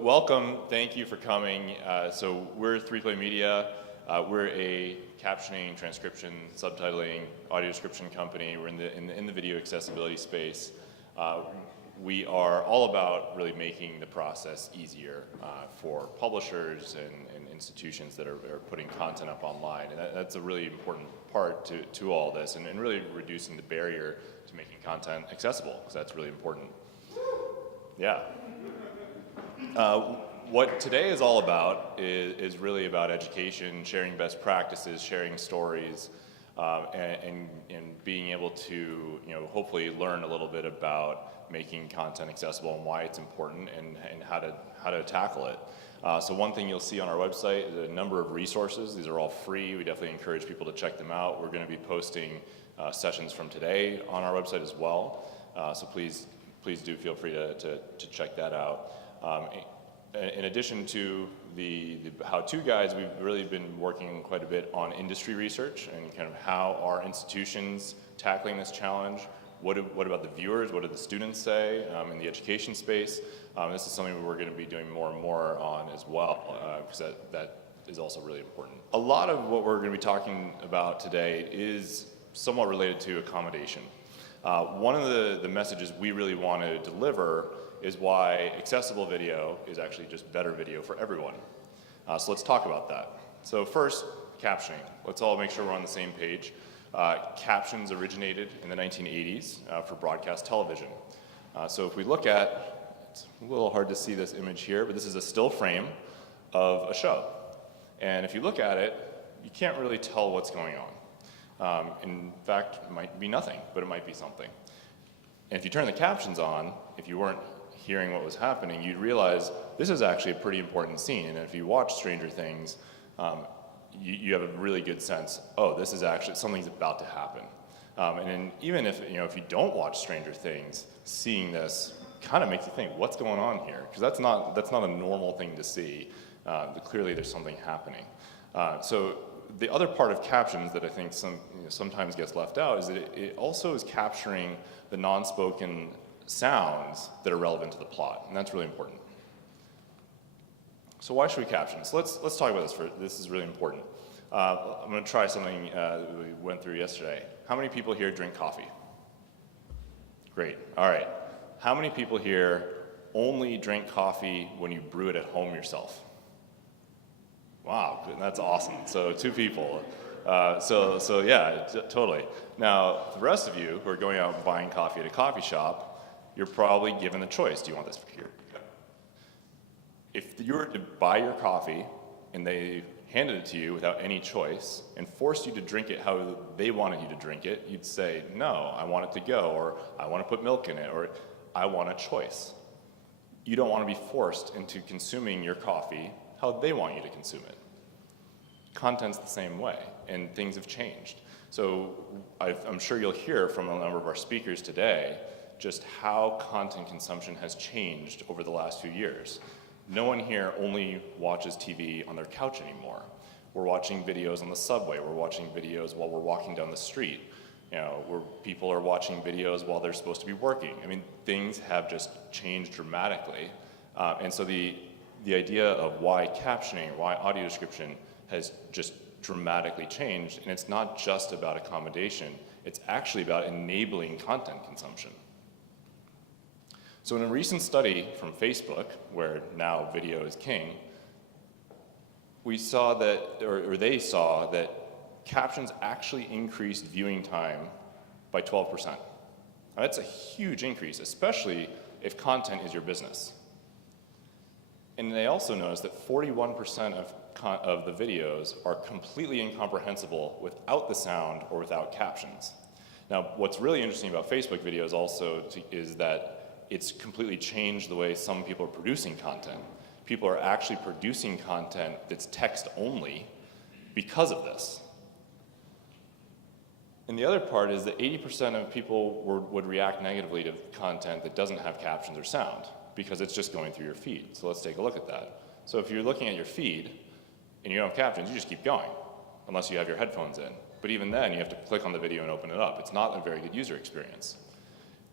Welcome, thank you for coming. So we're 3Play Media. We're a captioning, transcription, subtitling, audio description company. We're in the video accessibility space. We are all about really making the process easier for publishers and institutions that are putting content up online. And that's a really important part to all this, and really reducing the barrier to making content accessible, because that's really important. Yeah. What today is all about is really about education, sharing best practices, sharing stories, and being able to, hopefully learn a little bit about making content accessible and why it's important and how to tackle it. So one thing you'll see on our website is a number of resources. These are all free. We definitely encourage people to check them out. We're going to be posting sessions from today on our website as well. So please do feel free to check that out. In addition to the how-to guides, we've really been working quite a bit on industry research and kind of how are institutions tackling this challenge. What about the viewers? What do the students say in the education space? This is something we're going to be doing more and more on as well, because that is also really important. A lot of what we're going to be talking about today is somewhat related to accommodation. One of the messages we really want to deliver is why accessible video is actually just better video for everyone. So let's talk about that. So first, captioning. Let's all make sure we're on the same page. Captions originated in the 1980s for broadcast television. So if we look at, it's a little hard to see this image here, but this is a still frame of a show. And if you look at it, you can't really tell what's going on. In fact, it might be nothing, but it might be something. And if you turn the captions on, if you weren't hearing what was happening, you'd realize this is actually a pretty important scene. And if you watch Stranger Things, you have a really good sense, oh, this is actually, something's about to happen. And then even if you don't watch Stranger Things, seeing this kind of makes you think, what's going on here? Because that's not a normal thing to see. Clearly there's something happening. So the other part of captions that I think sometimes gets left out is that it also is capturing the non-spoken sounds that are relevant to the plot, and that's really important. So why should we caption? So let's talk about this. This is really important. I'm going to try something that we went through yesterday. How many people here drink coffee? Great. All right. How many people here only drink coffee when you brew it at home yourself? Wow, that's awesome. So 2 people. So yeah, totally. Now, the rest of you who are going out and buying coffee at a coffee shop, you're probably given the choice. Do you want this here? If you were to buy your coffee and they handed it to you without any choice and forced you to drink it how they wanted you to drink it, you'd say, no, I want it to go, or I want to put milk in it, or I want a choice. You don't want to be forced into consuming your coffee how they want you to consume it. Content's the same way, and things have changed. So I'm sure you'll hear from a number of our speakers today just how content consumption has changed over the last few years. No one here only watches TV on their couch anymore. We're watching videos on the subway. We're watching videos while we're walking down the street. Where people are watching videos while they're supposed to be working. I mean, things have just changed dramatically. And so the idea of why captioning, why audio description has just dramatically changed, and it's not just about accommodation, it's actually about enabling content consumption. So in a recent study from Facebook, where now video is king, we saw that, or they saw that captions actually increased viewing time by 12%. Now, that's a huge increase, especially if content is your business. And they also noticed that 41% of the videos are completely incomprehensible without the sound or without captions. Now, what's really interesting about Facebook videos also is that it's completely changed the way some people are producing content. People are actually producing content that's text only because of this. And the other part is that 80% of people would react negatively to content that doesn't have captions or sound because it's just going through your feed. So let's take a look at that. So if you're looking at your feed and you don't have captions, you just keep going unless you have your headphones in. But even then, you have to click on the video and open it up. It's not a very good user experience.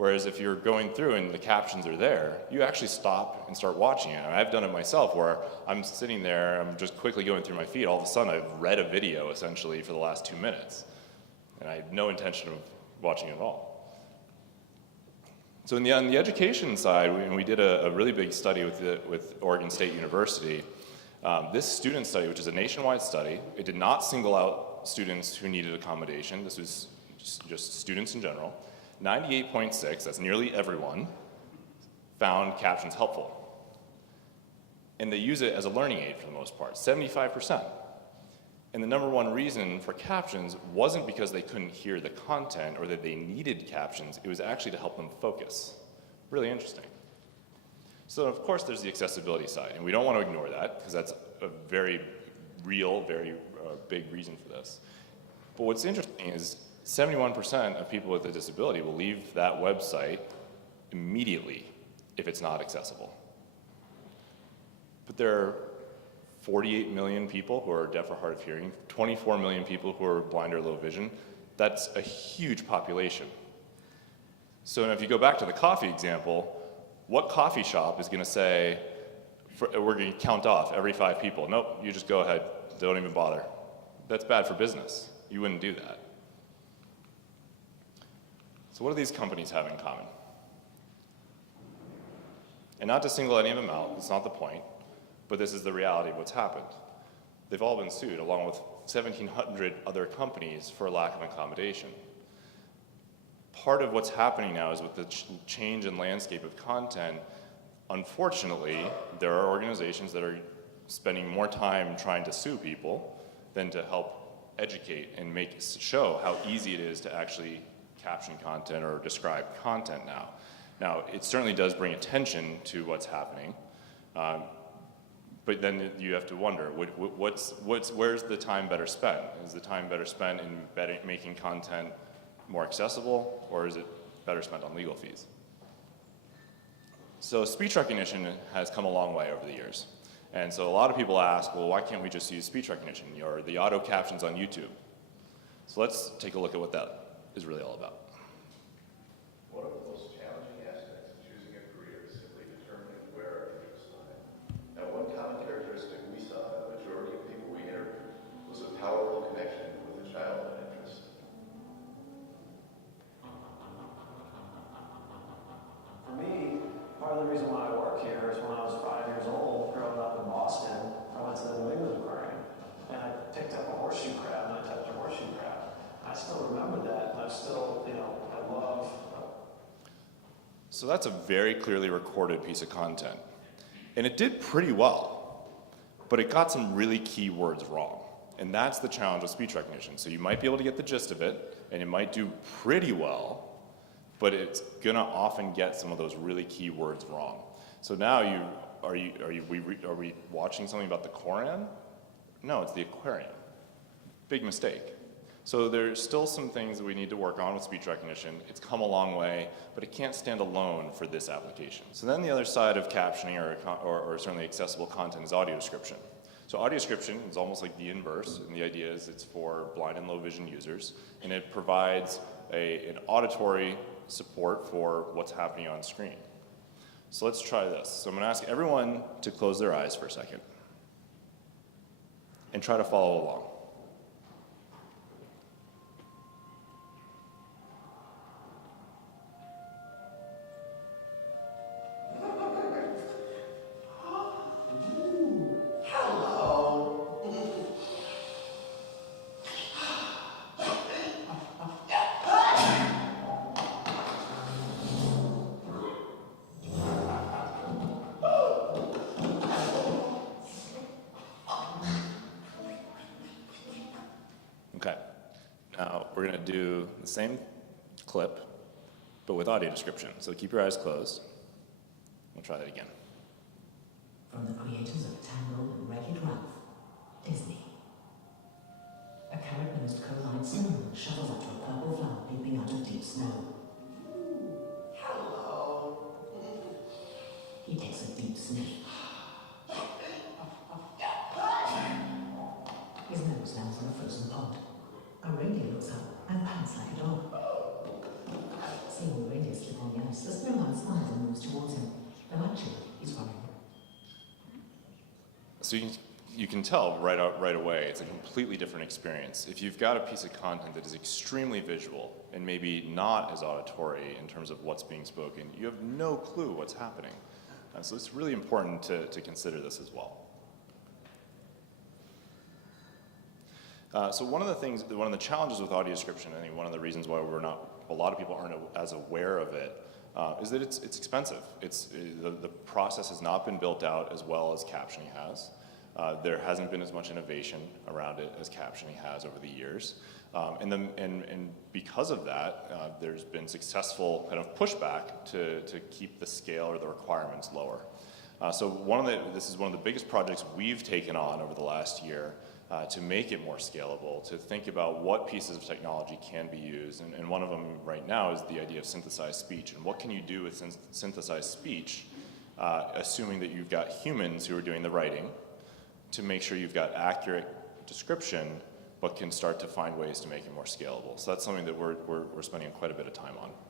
Whereas if you're going through and the captions are there, you actually stop and start watching it. And I've done it myself where I'm sitting there, I'm just quickly going through my feed, all of a sudden I've read a video essentially for the last 2 minutes. And I have no intention of watching it at all. So on the education side, we did a really big study with Oregon State University. This student study, which is a nationwide study, it did not single out students who needed accommodation. This was just students in general. 98.6, that's nearly everyone, found captions helpful. And they use it as a learning aid for the most part, 75%. And the number one reason for captions wasn't because they couldn't hear the content or that they needed captions, it was actually to help them focus. Really interesting. So of course there's the accessibility side, and we don't want to ignore that because that's a very real, very big reason for this. But what's interesting is 71% of people with a disability will leave that website immediately if it's not accessible. But there are 48 million people who are deaf or hard of hearing, 24 million people who are blind or low vision. That's a huge population. So if you go back to the coffee example, what coffee shop is going to say, we're going to count off every 5 people? Nope, you just go ahead, don't even bother. That's bad for business. You wouldn't do that. So what do these companies have in common? And not to single any of them out, it's not the point, but this is the reality of what's happened. They've all been sued, along with 1,700 other companies for lack of accommodation. Part of what's happening now is with the change in landscape of content, unfortunately, there are organizations that are spending more time trying to sue people than to help educate and show how easy it is to actually caption content or describe content now. Now, it certainly does bring attention to what's happening, but then you have to wonder, where's the time better spent? Is the time better spent in making content more accessible, or is it better spent on legal fees? So speech recognition has come a long way over the years. And so a lot of people ask, well, why can't we just use speech recognition or the auto captions on YouTube? So let's take a look at what that is really all about. One of the most challenging aspects of choosing a career is simply determining where our interests lie. Now, one common characteristic we saw in the majority of people we interviewed was a powerful connection with a childhood interest. For me, part of the reason why I work here is when I was 5 years old, growing up in Boston, I went to the New England Aquarium, and I picked up a horseshoe crab, and I touched a horseshoe crab. I still remember that, and I still, I love. So that's a very clearly recorded piece of content. And it did pretty well, but it got some really key words wrong. And that's the challenge with speech recognition. So you might be able to get the gist of it, and it might do pretty well, but it's gonna often get some of those really key words wrong. So now are we watching something about the Koran? No, it's the aquarium. Big mistake. So there's still some things that we need to work on with speech recognition. It's come a long way, but it can't stand alone for this application. So then the other side of captioning or certainly accessible content is audio description. So audio description is almost like the inverse, and the idea is it's for blind and low vision users, and it provides an auditory support for what's happening on screen. So let's try this. So I'm going to ask everyone to close their eyes for a second and try to follow along. Okay, now we're going to do the same clip, but with audio description. So keep your eyes closed. We'll try that again. From the creators of Tangled and Wreck-It Ralph, Disney. A carrot-nosed Coline cinnamon shovels up to a purple flower peeping out of deep snow. Hello. He takes a deep sniff. His nose lands on a frozen pond. A reindeer looks up and pants like a dog. Seeing the reindeer slip on the So you can tell right away, it's a completely different experience. If you've got a piece of content that is extremely visual and maybe not as auditory in terms of what's being spoken, you have no clue what's happening. So it's really important to consider this as well. So one of the challenges with audio description, I think one of the reasons why a lot of people aren't as aware of it, is that it's expensive. The process has not been built out as well as captioning has. There hasn't been as much innovation around it as captioning has over the years. And because of that, there's been successful kind of pushback to keep the scale or the requirements lower. So this is one of the biggest projects we've taken on over the last year to make it more scalable, to think about what pieces of technology can be used. And one of them right now is the idea of synthesized speech. And what can you do with synthesized speech, assuming that you've got humans who are doing the writing, to make sure you've got accurate description, but can start to find ways to make it more scalable. So that's something that we're spending quite a bit of time on.